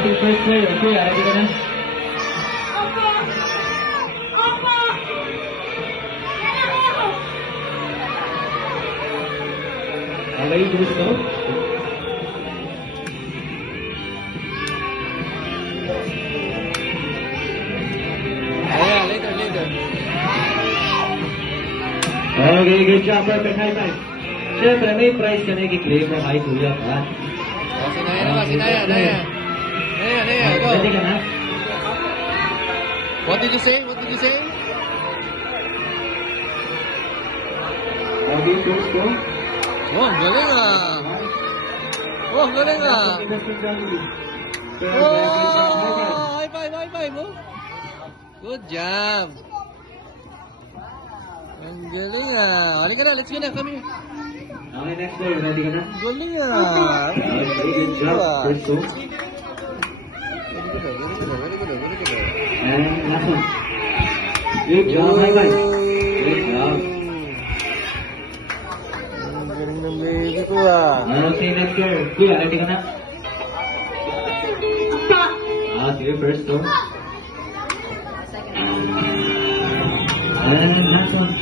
ating first player. Kuya, ready ka na? Opo! Opo! Okay, gusto? Yeah, later. Okay, good job. Perfect. High five. Siyempre, may prize ka na i-claim mo kay Kuya pa. Oh, sinaya naman, sinaya. Naya, go. Ready ka na? What did you say? Okay, gusto? Oh, ang galing ah. Oh, ang galing ah. Oh, high five, oh. Good job. Ang galing ah. Halika na, let's go na, come here. Okay, next player. Ready ka na? Galing ah. Okay, good job. First two. Very good. And last one. Good job. High five. Good job. Ang galing ng baby ko ah. Okay, next player. Kuya, ready ka na? Sige, first two. And last one.